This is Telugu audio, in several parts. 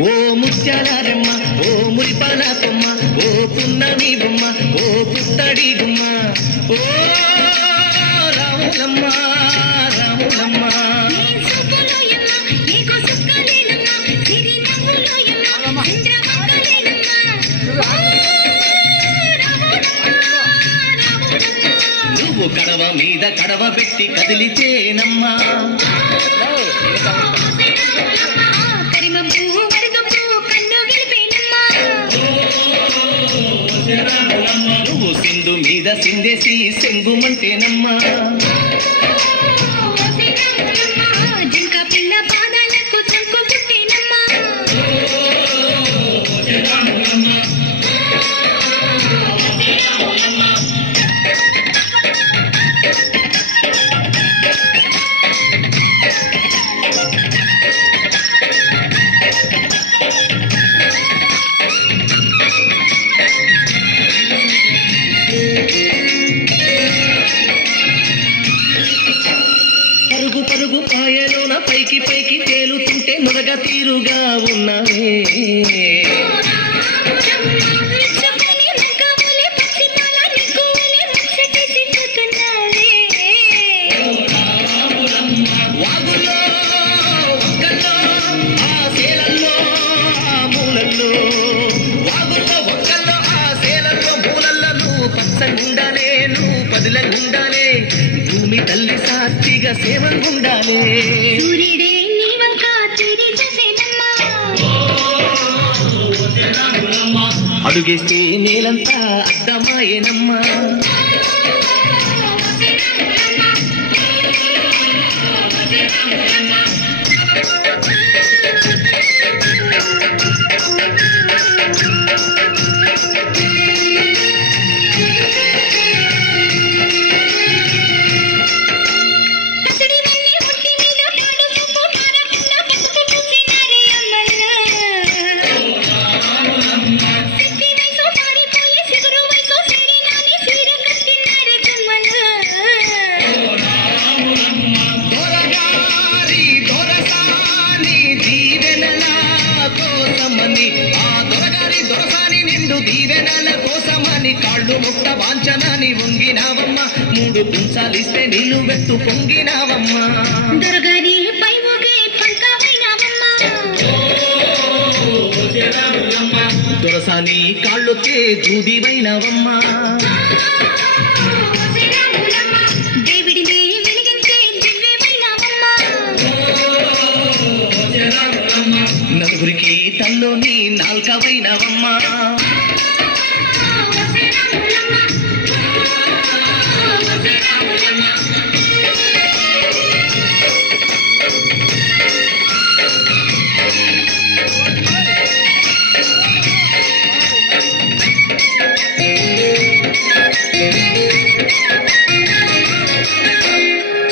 ఓ ముత్యాలమ్మ ఓ మురిపాల కొమ్మ ఓ పున్నమి బొమ్మ ఓ పుత్తడి గుమ్మ ఓ రాములమ్మ రాములమ్మ నువ్వు కడవ మీద కడవ పెట్టి కదిలితేనమ్మా నువ్వు సింధు మీద సిందేసి సెంగుమంటేనమ్మా పరుగు పరుగు పాయలోన పైకి పైకి తేలుతుంటే నురగ తీరుగా ఉన్నవే వాగుల్లో ఒక్కల్లో ఆ సేలల్లో ఆ మూలల్లో వాగుల్లో ఒక్కల్లో ఆ సేలల్లో మూలల్లో నువ్వు పచ్చగుండాలే నువ్వు పదిలంగుండాలే భూమి తల్లి సాక్షిగా సేవంగుండాలే అడుగేస్తే నేలంతా అద్దమాయేనమ్మా దీవెనల కోసమని కాళ్ళు ముట్ట వాంఛనని వంగినావమ్మ మూడు పుంసాలిస్తే నీళ్లు వెత్తు పొంగినావమ్మ దొరసాని కాళ్ళొచ్చే జూదివైనవమ్మ నలుగురికి తల్లోని నాల్కవైనవమ్మ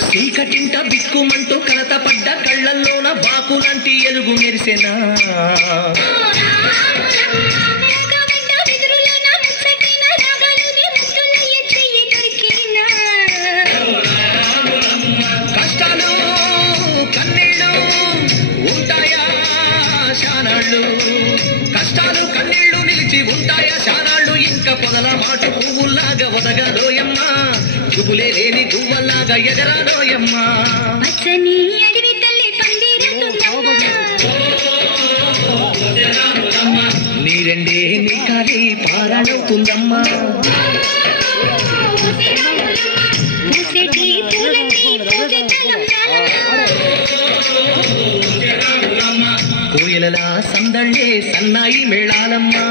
చీకటింట బిక్కుమంటూ కలత పడ్డ కళ్ళల్లోన బాకులంటి ఎలుగు మెరిసెనా కష్టాలు కన్నీళ్ళు ఉంటాయా శానాళ్ళు కష్టాలు కన్నీళ్లు నిలిచి ఉంటాయా శానాళ్ళు ఇంకా పొదల మాటు పువ్వుల్లాగా వదగలోయమ్మా చుబులే లేని గువ్వల్లాగా ఎగరాలోయమ్మా నీరెండే నీకాలి పారాడవుతుందమ్మా కోయలలా సందళ్ళే సన్నాయి మేళాలమ్మా